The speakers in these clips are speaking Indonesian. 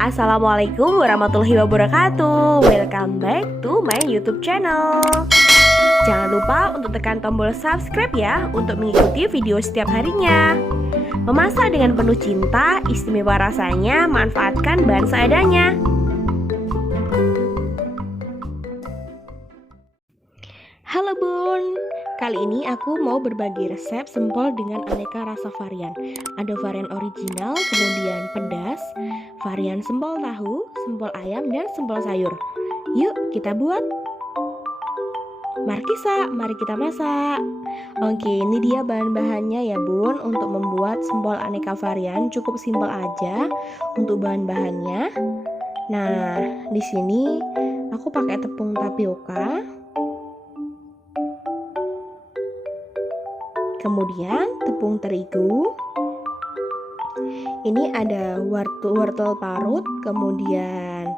Assalamualaikum warahmatullahi wabarakatuh. Welcome back to my YouTube channel. Jangan lupa untuk tekan tombol subscribe ya untuk mengikuti video setiap harinya. Memasak dengan penuh cinta, istimewa rasanya, manfaatkan bahan seadanya. Halo Bun, kali ini aku mau berbagi resep sempol dengan aneka rasa varian. Ada varian original, kemudian pedas, varian sempol tahu, sempol ayam, dan sempol sayur. Yuk kita buat. Markisa, mari kita masak. Oke, ini dia bahan-bahannya ya Bun. Untuk membuat sempol aneka varian cukup simpel aja untuk bahan-bahannya. Nah, di sini aku pakai tepung tapioka. Kemudian tepung terigu. Ini ada wortel parut, kemudian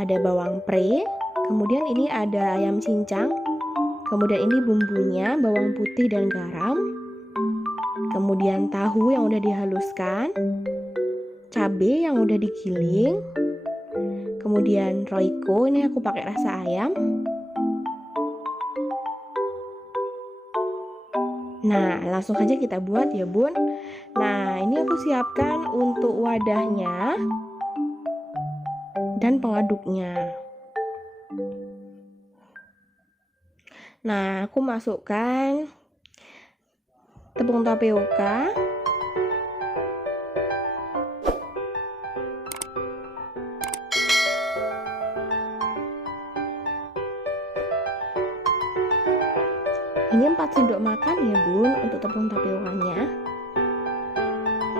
ada bawang pre, kemudian ini ada ayam cincang, kemudian ini bumbunya bawang putih dan garam, kemudian tahu yang udah dihaluskan, cabai yang udah digiling, kemudian roiko, ini aku pakai rasa ayam. Nah, langsung aja kita buat ya Bun. Nah, ini aku siapkan untuk wadahnya dan pengaduknya. Nah, aku masukkan tepung tapioka, ini 4 sendok makan ya Bun untuk tepung tapiokanya.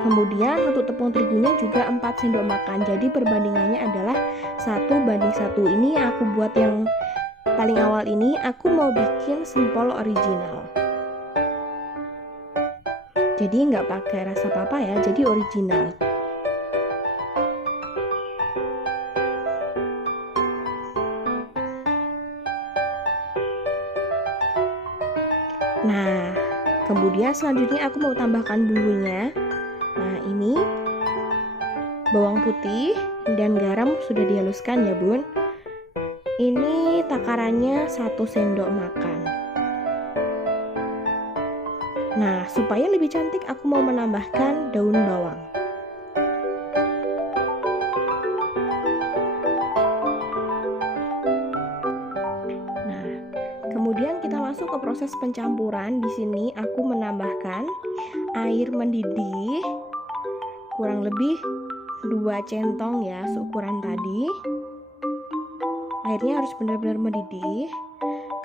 Kemudian untuk tepung terigunya juga 4 sendok makan. Jadi perbandingannya adalah 1:1. Ini aku buat yang paling awal ini, aku mau bikin sempol original. Jadi nggak pakai rasa apa-apa ya, jadi original. Nah, kemudian selanjutnya aku mau tambahkan bumbunya. Nah, ini bawang putih dan garam sudah dihaluskan ya Bun. Ini takarannya 1 sendok makan. Nah, supaya lebih cantik aku mau menambahkan daun bawang. Kemudian kita langsung ke proses pencampuran. Di sini aku menambahkan air mendidih kurang lebih 2 centong ya, seukuran tadi. Airnya harus benar-benar mendidih.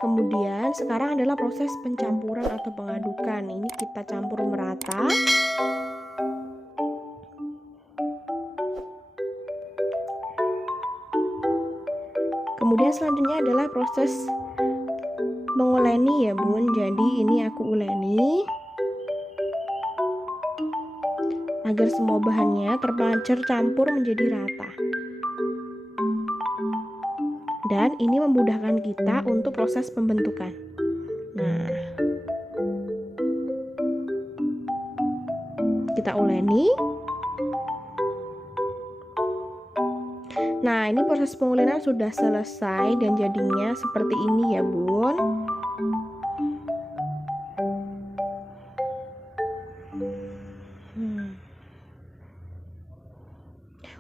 Kemudian sekarang adalah proses pencampuran atau pengadukan. Ini kita campur merata. Kemudian selanjutnya adalah proses menguleni ya Bun. Jadi ini aku uleni agar semua bahannya tercampur menjadi rata. Dan ini memudahkan kita untuk proses pembentukan. Nah, kita uleni. Nah, ini proses pengulenan sudah selesai dan jadinya seperti ini ya Bun.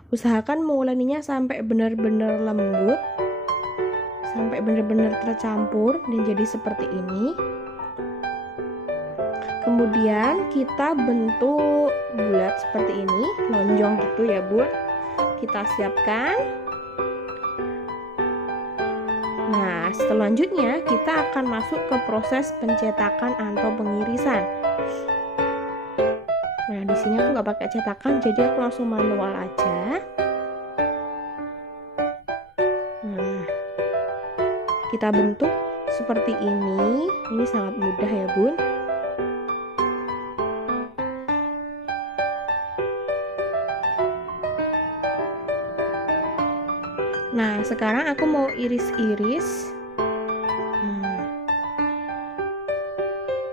Usahakan menguleninya sampai benar-benar lembut, sampai benar-benar tercampur dan jadi seperti ini. Kemudian kita bentuk bulat seperti ini, lonjong gitu ya Bun. Kita siapkan. Nah, selanjutnya kita akan masuk ke proses pencetakan atau pengirisan. Nah, di sini aku nggak pakai cetakan, jadi aku langsung manual aja. Nah, kita bentuk seperti ini. Ini sangat mudah ya Bun. Nah, sekarang aku mau iris-iris.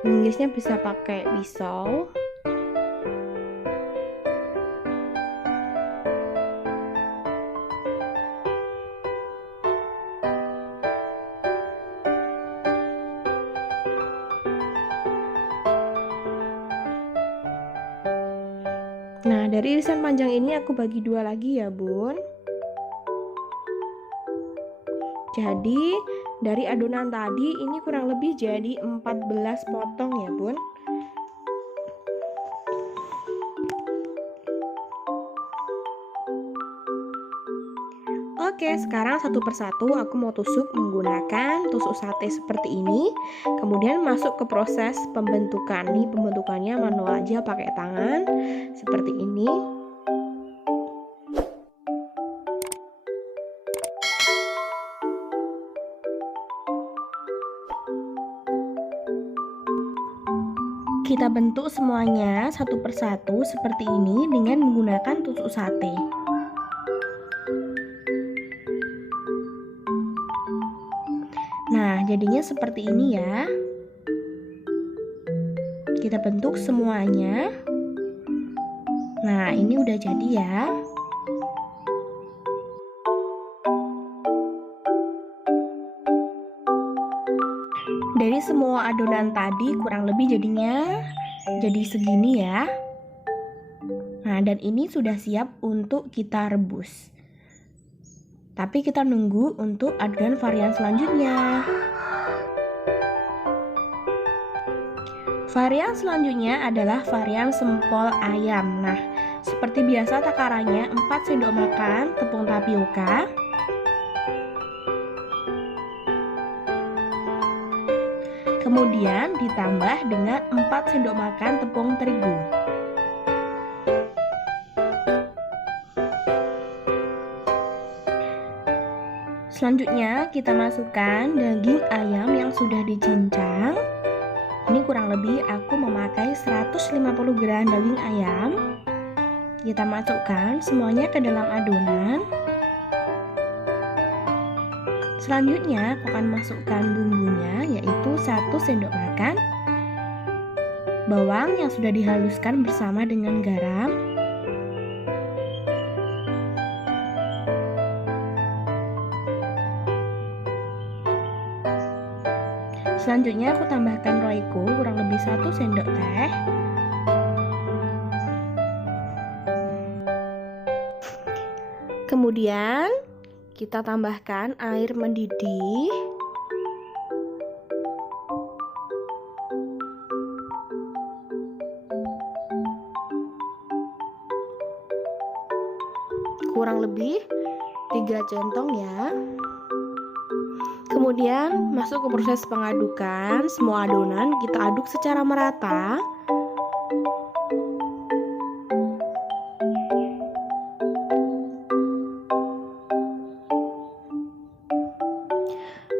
Mengirisnya bisa pakai pisau. dari irisan panjang ini aku bagi dua lagi ya bun. Jadi dari adonan tadi ini kurang lebih jadi 14 potong ya bun. Oke, sekarang satu persatu aku mau tusuk menggunakan tusuk sate seperti ini. Kemudian masuk ke proses pembentukan. Nih pembentukannya manual aja pakai tangan seperti ini. Kita bentuk semuanya satu persatu seperti ini dengan menggunakan tusuk sate. Nah, jadinya seperti ini ya. Kita bentuk semuanya. Nah, ini udah jadi ya. Dari semua adonan tadi kurang lebih jadinya jadi segini ya. Nah, dan ini sudah siap untuk kita rebus. Tapi kita nunggu untuk adonan varian selanjutnya. Varian selanjutnya adalah varian sempol ayam. Nah, seperti biasa takarannya 4 sendok makan tepung tapioka. Kemudian ditambah dengan 4 sendok makan tepung terigu. Selanjutnya kita masukkan daging ayam yang sudah dicincang. Ini kurang lebih aku memakai 150 gram daging ayam. Kita masukkan semuanya ke dalam adonan. Selanjutnya aku akan masukkan bumbunya, yaitu 1 sendok makan bawang yang sudah dihaluskan bersama dengan garam. Selanjutnya aku tambahkan roiko kurang lebih 1 sendok teh. Kemudian kita tambahkan air mendidih. Kurang lebih 3 centong ya. Kemudian masuk ke proses pengadukan. Semua adonan kita aduk secara merata.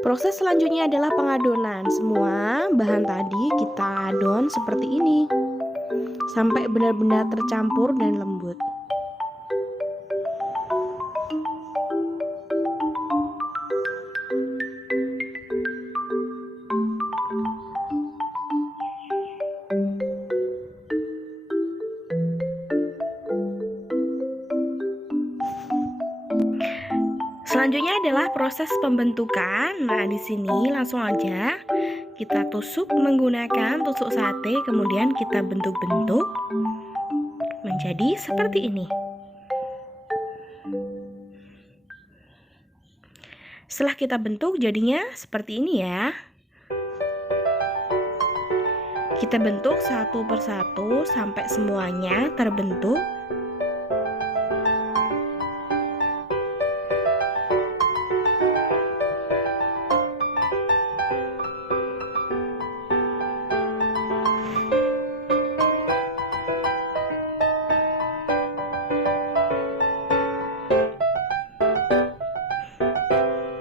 Proses selanjutnya adalah pengadonan. Semua bahan tadi kita adon seperti ini sampai benar-benar tercampur dan lembut. Selanjutnya adalah proses pembentukan. Nah, di sini langsung aja kita tusuk menggunakan tusuk sate, kemudian kita bentuk-bentuk menjadi seperti ini. Setelah kita bentuk jadinya seperti ini ya. Kita bentuk satu persatu sampai semuanya terbentuk.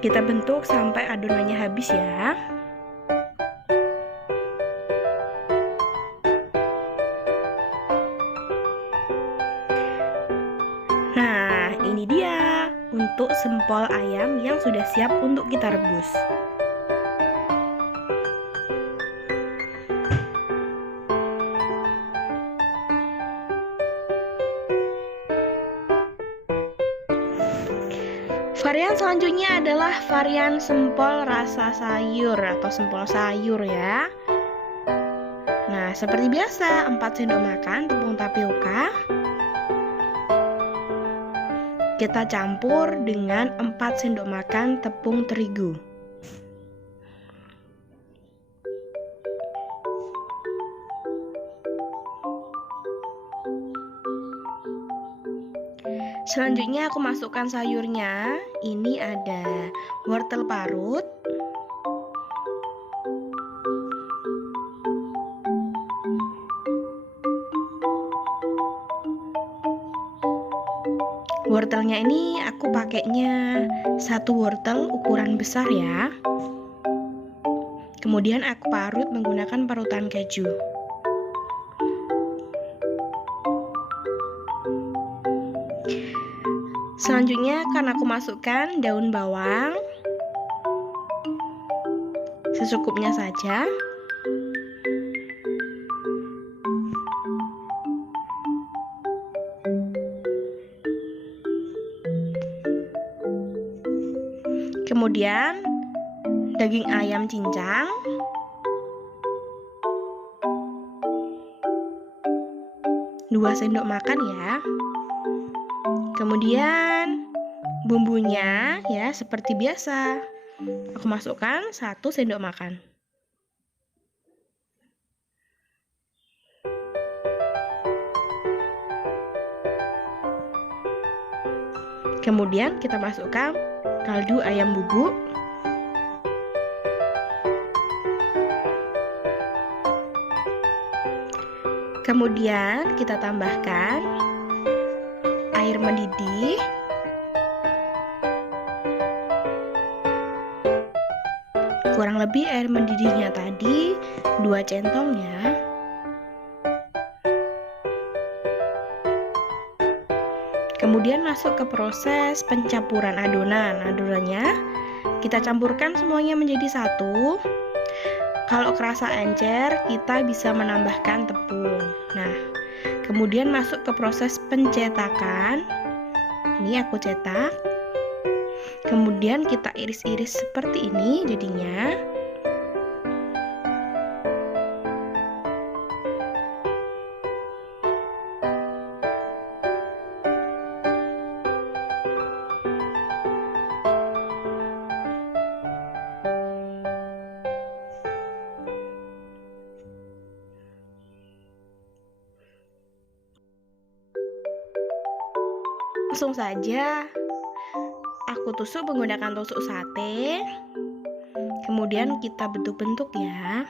Kita bentuk sampai adonannya habis ya. Nah, ini dia untuk sempol ayam yang sudah siap untuk kita rebus. Varian selanjutnya adalah varian sempol rasa sayur atau sempol sayur ya. Nah, seperti biasa 4 sendok makan tepung tapioka. kita campur dengan 4 sendok makan tepung terigu. Selanjutnya aku masukkan sayurnya. Ini ada wortel parut, wortelnya ini aku pakainya 1 wortel ukuran besar ya. Kemudian aku parut menggunakan parutan keju. Selanjutnya akan aku masukkan daun bawang secukupnya saja. Kemudian daging ayam cincang, dua sendok makan ya. Kemudian bumbunya ya seperti biasa. Aku masukkan 1 sendok makan. Kemudian kita masukkan kaldu ayam bubuk. Kemudian kita tambahkan air mendidih. Kurang lebih air mendidihnya tadi 2 centong ya. Kemudian masuk ke proses pencampuran adonan. Adonannya kita campurkan semuanya menjadi satu. Kalau kerasa encer, kita bisa menambahkan tepung. Nah, kemudian masuk ke proses pencetakan. Ini aku cetak. Kemudian kita iris-iris seperti ini jadinya. Langsung saja aku tusuk menggunakan tusuk sate. Kemudian kita bentuk-bentuk ya.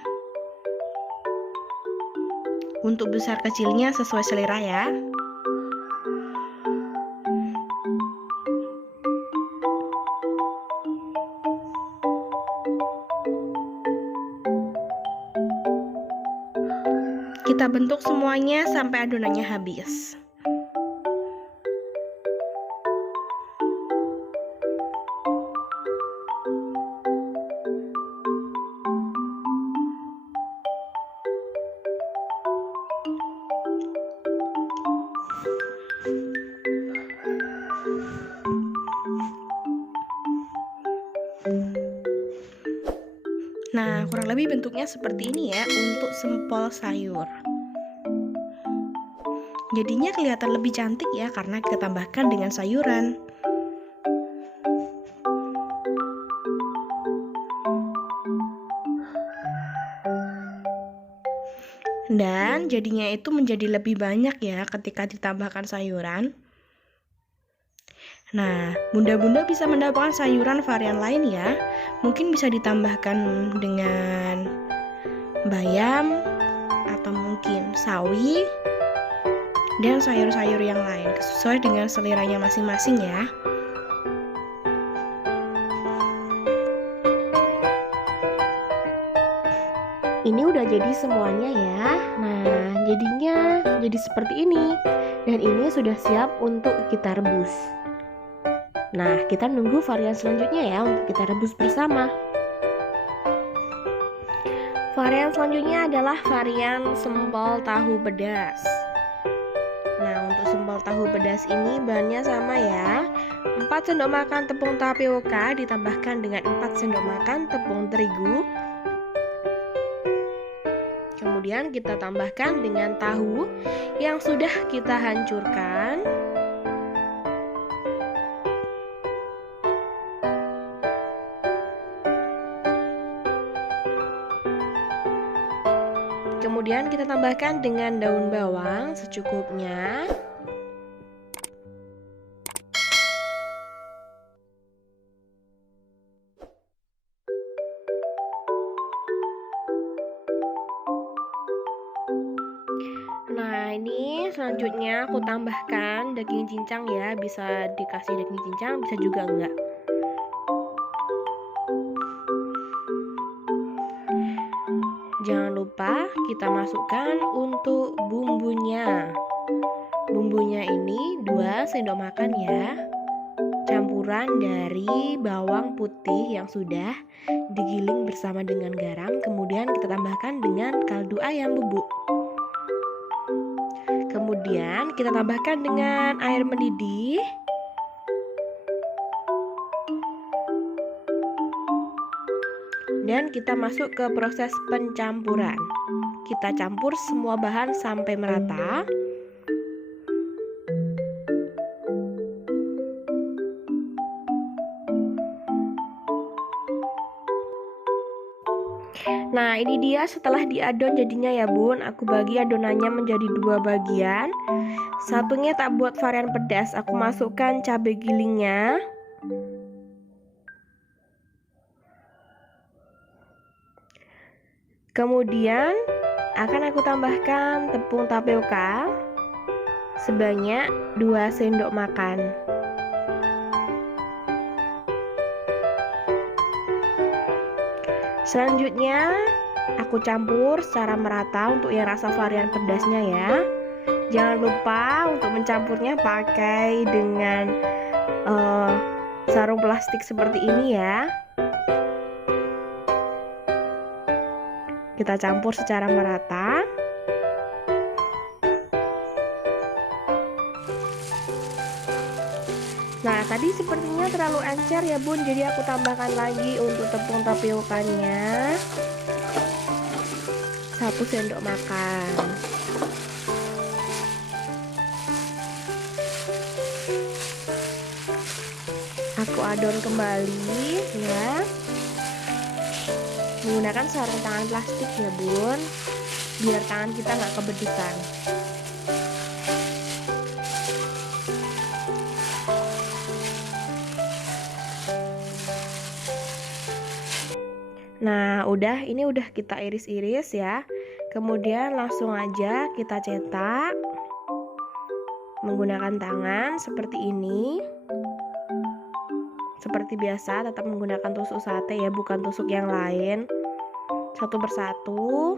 Untuk besar kecilnya sesuai selera ya. Kita bentuk semuanya sampai adonannya habis. Nah, kurang lebih bentuknya seperti ini ya untuk sempol sayur. Jadinya kelihatan lebih cantik ya karena kita tambahkan dengan sayuran. Dan jadinya itu menjadi lebih banyak ya ketika ditambahkan sayuran. Nah, bunda-bunda bisa mendapatkan sayuran varian lain ya. Mungkin bisa ditambahkan dengan bayam atau mungkin sawi dan sayur-sayur yang lain sesuai dengan seleranya masing-masing ya. Ini udah jadi semuanya ya. Nah, jadinya jadi seperti ini. Dan ini sudah siap untuk kita rebus. Nah, kita nunggu varian selanjutnya ya untuk kita rebus bersama. Varian selanjutnya adalah varian sempol tahu pedas. Nah, untuk sempol tahu pedas ini bahannya sama ya. 4 sendok makan tepung tapioka ditambahkan dengan 4 sendok makan tepung terigu. Kemudian kita tambahkan dengan tahu yang sudah kita hancurkan. Kemudian kita tambahkan dengan daun bawang secukupnya. Nah, ini selanjutnya aku tambahkan daging cincang ya. Bisa dikasih daging cincang, bisa juga enggak. Jangan lupa kita masukkan untuk bumbunya. Bumbunya ini 2 sendok makan ya. Campuran dari bawang putih yang sudah digiling bersama dengan garam. Kemudian kita tambahkan dengan kaldu ayam bubuk. Kemudian kita tambahkan dengan air mendidih. Dan kita masuk ke proses pencampuran. Kita campur semua bahan sampai merata. Nah, ini dia setelah diadon jadinya ya bun. Aku bagi adonannya menjadi 2 bagian. Satunya tak buat varian pedas, aku masukkan cabai gilingnya. Kemudian akan aku tambahkan tepung tapioka sebanyak 2 sendok makan. Selanjutnya aku campur secara merata untuk yang rasa varian pedasnya ya. Jangan lupa untuk mencampurnya pakai dengan sarung plastik seperti ini ya. Kita campur secara merata. Nah, tadi sepertinya terlalu encer ya bun, jadi aku tambahkan lagi untuk tepung tapiokanya 1 sendok makan. Aku adon kembali ya, menggunakan sarung tangan plastik ya bun, biar tangan kita nggak kepedesan. Nah, ini udah kita iris-iris ya. Kemudian langsung aja kita cetak menggunakan tangan seperti ini. Seperti biasa, tetap menggunakan tusuk sate ya, bukan tusuk yang lain. Satu persatu.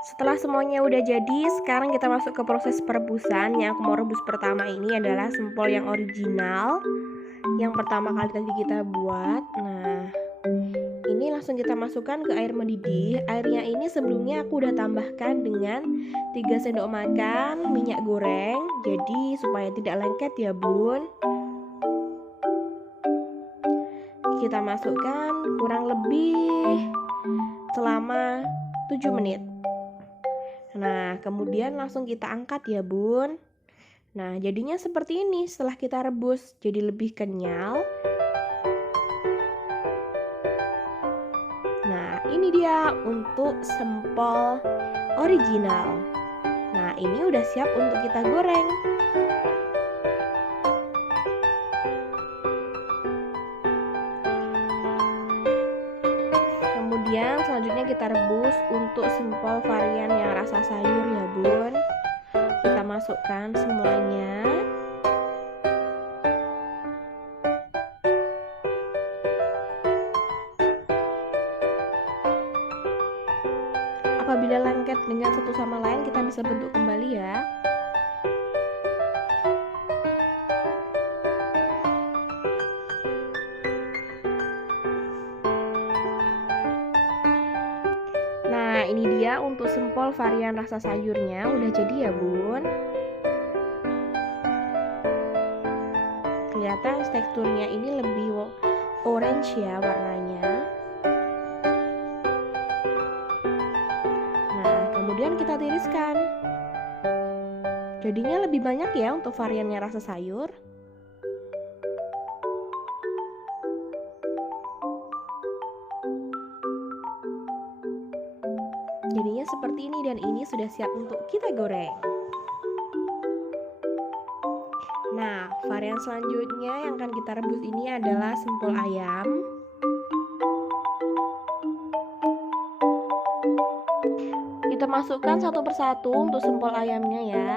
Setelah semuanya udah jadi, sekarang kita masuk ke proses perebusan. Yang aku mau rebus pertama ini adalah sempol yang original, yang pertama kali tadi kita buat. Nah, ini langsung kita masukkan ke air mendidih. Airnya ini sebelumnya aku udah tambahkan dengan 3 sendok makan minyak goreng, jadi supaya tidak lengket ya bun. Kita masukkan kurang lebih selama 7 menit. Nah, kemudian langsung kita angkat ya bun. Nah, jadinya seperti ini setelah kita rebus, jadi lebih kenyal. Nah, ini dia untuk sempol original. Nah, ini udah siap untuk kita goreng. Kemudian selanjutnya kita rebus untuk sempol varian yang rasa sayur ya bun. Kita masukkan semuanya. Apabila lengket dengan satu sama lain, kita bisa bentuk kembali ya. Nah, ini dia untuk sempol varian rasa sayurnya udah jadi ya bun. kelihatan teksturnya ini lebih orange ya warnanya. Nah, kemudian kita tiriskan. Jadinya lebih banyak ya untuk variannya rasa sayur. Jadinya seperti ini dan ini sudah siap untuk kita goreng. Nah, varian selanjutnya yang akan kita rebus ini adalah sempol ayam. Kita masukkan satu persatu untuk sempol ayamnya ya.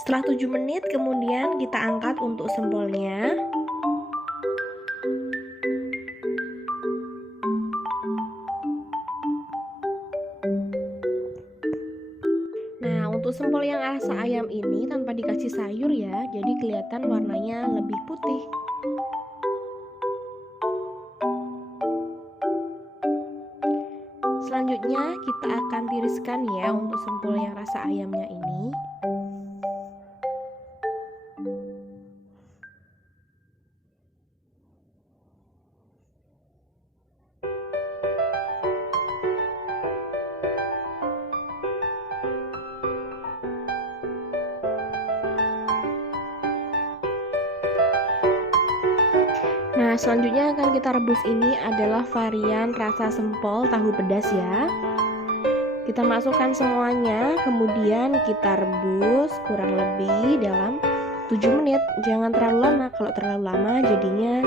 Setelah 7 menit kemudian kita angkat untuk sempolnya. Nah, untuk sempol yang rasa ayam ini tanpa dikasih sayur ya, jadi kelihatan warnanya lebih putih. Selanjutnya kita akan tiriskan ya untuk sempol yang rasa ayamnya ini. Nah, selanjutnya akan kita rebus ini adalah varian rasa sempol tahu pedas ya. Kita masukkan semuanya, kemudian kita rebus kurang lebih dalam 7 menit. Jangan terlalu lama, kalau terlalu lama jadinya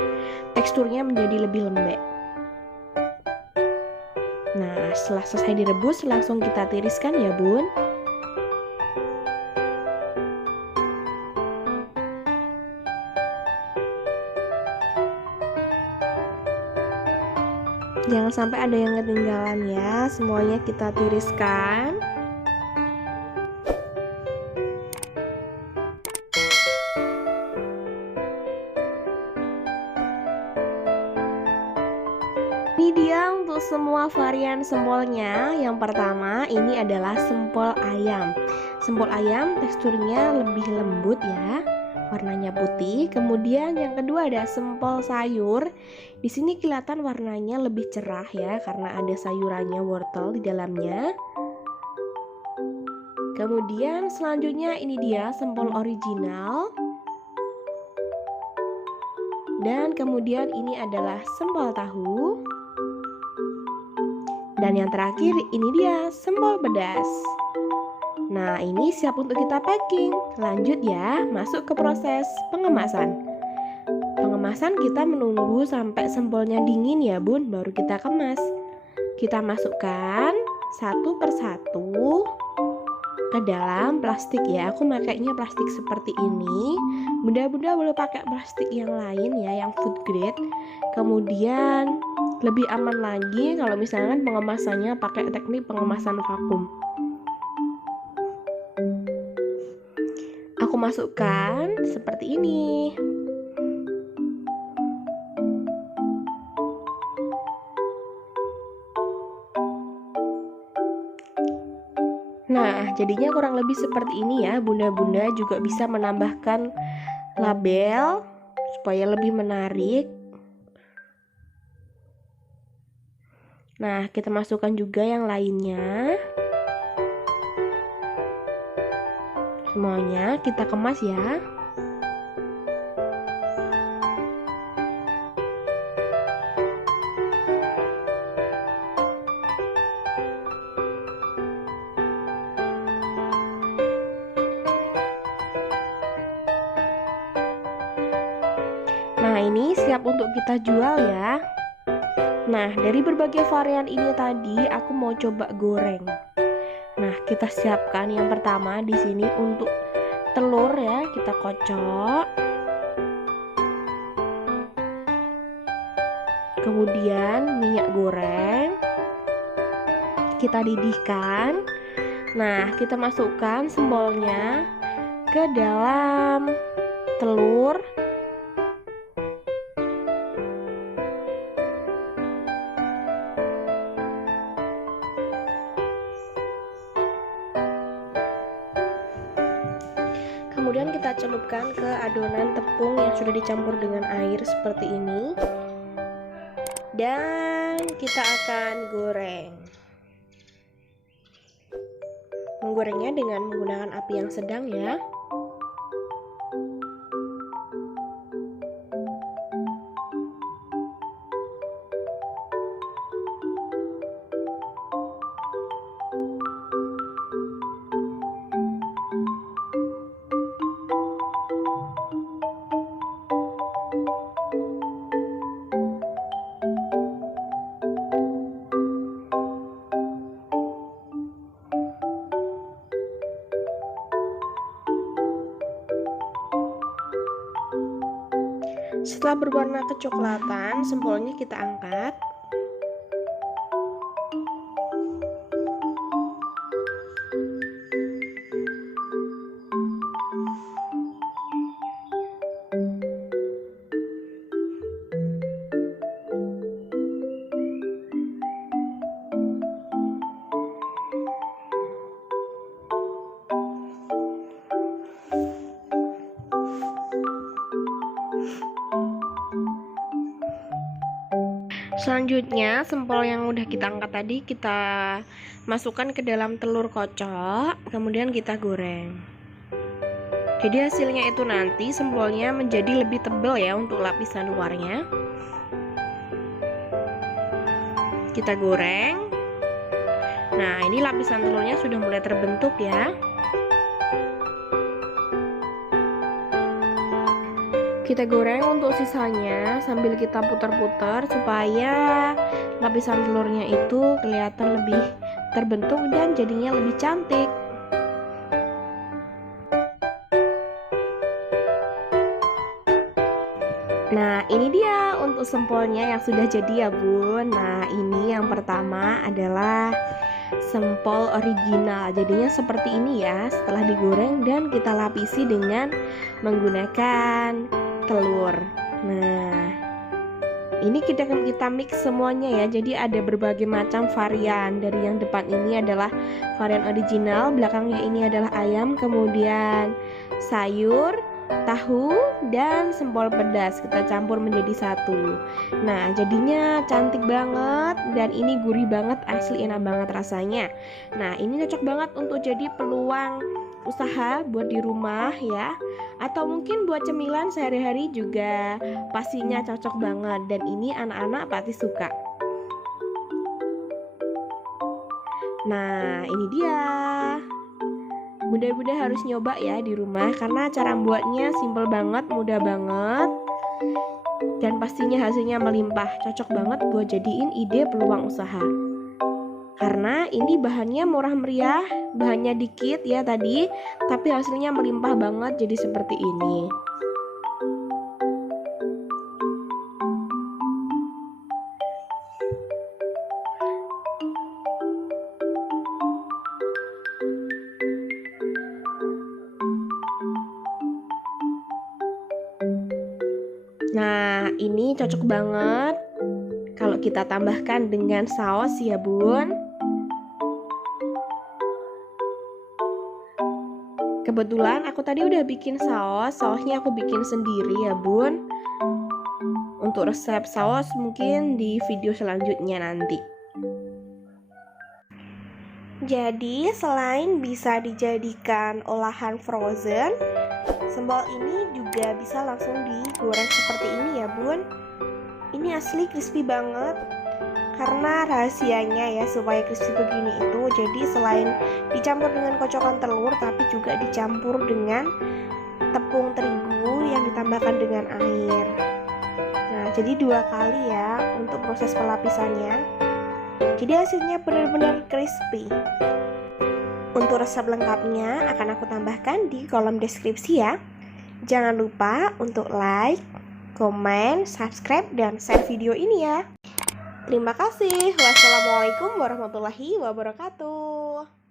teksturnya menjadi lebih lembek. Nah, setelah selesai direbus langsung kita tiriskan ya bun. Jangan sampai ada yang ketinggalan ya, semuanya kita tiriskan. Ini dia untuk semua varian sempolnya. Yang pertama ini adalah sempol ayam. Sempol ayam teksturnya lebih lembut ya, warnanya putih. Kemudian yang kedua ada sempol sayur. Di sini kelihatan warnanya lebih cerah ya karena ada sayurannya, wortel di dalamnya. Kemudian selanjutnya ini dia sempol original. Dan kemudian ini adalah sempol tahu. Dan yang terakhir ini dia sempol pedas. Nah, ini siap untuk kita packing. Lanjut ya, masuk ke proses pengemasan. Pengemasan kita menunggu sampai sempolnya dingin ya bun, baru kita kemas. Kita masukkan satu persatu ke dalam plastik ya. Aku makainya plastik seperti ini. Bunda-bunda boleh pakai plastik yang lain ya, yang food grade. Kemudian lebih aman lagi kalau misalkan pengemasannya pakai teknik pengemasan vakum. Aku masukkan seperti ini. Nah, jadinya kurang lebih seperti ini ya. Bunda-bunda juga bisa menambahkan label supaya lebih menarik. Nah, kita masukkan juga yang lainnya. Semuanya kita kemas ya. Nah, ini siap untuk kita jual ya. Nah, dari berbagai varian ini tadi aku mau coba goreng. Nah, kita siapkan yang pertama di sini untuk telur ya, kita kocok. Kemudian minyak goreng kita didihkan. Nah, kita masukkan sembolnya ke dalam telur. Kemudian kita celupkan ke adonan tepung yang sudah dicampur dengan air seperti ini. Dan kita akan goreng. Menggorengnya dengan menggunakan api yang sedang ya. Setelah berwarna kecoklatan, sempolnya kita angkat. Selanjutnya, sempol yang udah kita angkat tadi kita masukkan ke dalam telur kocok, kemudian kita goreng. Jadi hasilnya itu nanti sempolnya menjadi lebih tebal ya untuk lapisan luarnya. Kita goreng. Nah, ini lapisan telurnya sudah mulai terbentuk ya. Kita goreng untuk sisanya sambil kita putar-putar supaya lapisan telurnya itu kelihatan lebih terbentuk dan jadinya lebih cantik. Nah, ini dia untuk sempolnya yang sudah jadi ya Bun. Nah, ini yang pertama adalah sempol original. Jadinya seperti ini ya setelah digoreng dan kita lapisi dengan menggunakan telur. Nah, ini kita mix semuanya ya. Jadi ada berbagai macam varian. Dari yang depan ini adalah varian original, belakangnya ini adalah ayam, kemudian sayur, tahu, dan sempol pedas. Kita campur menjadi satu. Nah, jadinya cantik banget dan ini gurih banget, asli enak banget rasanya. Nah, ini cocok banget untuk jadi peluang usaha buat di rumah ya, atau mungkin buat cemilan sehari-hari juga pastinya cocok banget. Dan ini anak-anak pasti suka. Nah, ini dia. Bunda-bunda harus nyoba ya di rumah karena cara buatnya simple banget, mudah banget, dan pastinya hasilnya melimpah. Cocok banget buat jadiin ide peluang usaha. Karena ini bahannya murah meriah, bahannya dikit ya tadi, tapi hasilnya melimpah banget jadi seperti ini. Nah, ini cocok banget kalau kita tambahkan dengan saus ya Bun. Kebetulan aku tadi udah bikin sausnya aku bikin sendiri ya Bun. Untuk resep saus mungkin di video selanjutnya nanti. Jadi selain bisa dijadikan olahan frozen, sempol ini juga bisa langsung digoreng seperti ini ya Bun. Ini asli crispy banget. Karena rahasianya ya supaya crispy begini itu, jadi selain dicampur dengan kocokan telur tapi juga dicampur dengan tepung terigu yang ditambahkan dengan air. Nah, jadi 2 kali ya untuk proses pelapisannya. Jadi hasilnya benar-benar crispy. Untuk resep lengkapnya akan aku tambahkan di kolom deskripsi ya. Jangan lupa untuk like, komen, subscribe, dan share video ini ya. Terima kasih. Wassalamualaikum warahmatullahi wabarakatuh.